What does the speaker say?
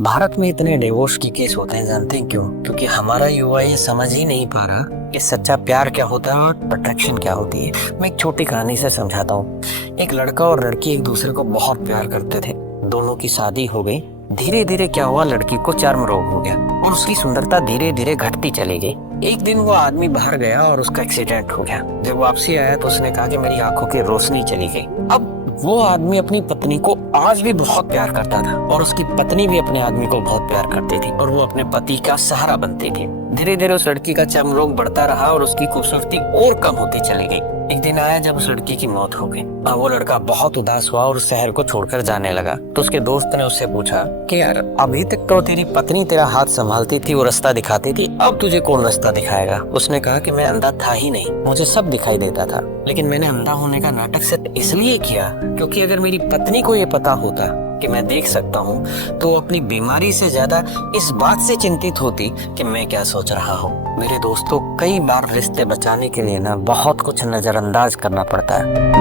भारत में इतने डिवोर्स के केस होते हैं, जानते हैं क्यों? क्योंकि हमारा युवा ये समझ ही नहीं पा रहा कि सच्चा प्यार क्या होता है और अट्रैक्शन क्या होती है। मैं एक छोटी कहानी से समझाता हूँ। एक लड़का और लड़की एक दूसरे को बहुत प्यार करते थे। दोनों की शादी हो गई। धीरे धीरे क्या हुआ, लड़की को चर्म रोग हो गया और उसकी सुंदरता धीरे धीरे घटती चली गई। एक दिन वो आदमी बाहर गया और उसका एक्सीडेंट हो गया। जब वापसी आया तो उसने कहा कि मेरी आंखों की रोशनी चली गई। अब वो आदमी अपनी पत्नी को आज भी बहुत प्यार करता था और उसकी पत्नी भी अपने आदमी को बहुत प्यार करती थी और वो अपने पति का सहारा बनती थी। धीरे धीरे उस लड़की का चर्म रोग बढ़ता रहा और उसकी खूबसूरती और कम होती चली गई। एक दिन आया जब उस लड़की की मौत हो गई। अब वो लड़का बहुत उदास हुआ और उस शहर को छोड़कर जाने लगा। तो उसके दोस्त ने उससे पूछा कि यार, अभी तक तो तेरी पत्नी तेरा हाथ संभालती थी, वो रास्ता दिखाती थी, अब तुझे कौन रास्ता दिखाएगा? उसने कहा कि मैं अंधा था ही नहीं, मुझे सब दिखाई देता था, लेकिन मैंने अंधा होने का नाटक सिर्फ इसलिए किया क्योंकि अगर मेरी पत्नी को ये पता होता कि मैं देख सकता हूँ तो अपनी बीमारी से ज्यादा इस बात से चिंतित होती कि मैं क्या सोच रहा हूँ। मेरे दोस्तों, कई बार रिश्ते बचाने के लिए ना बहुत कुछ नजरअंदाज करना पड़ता है।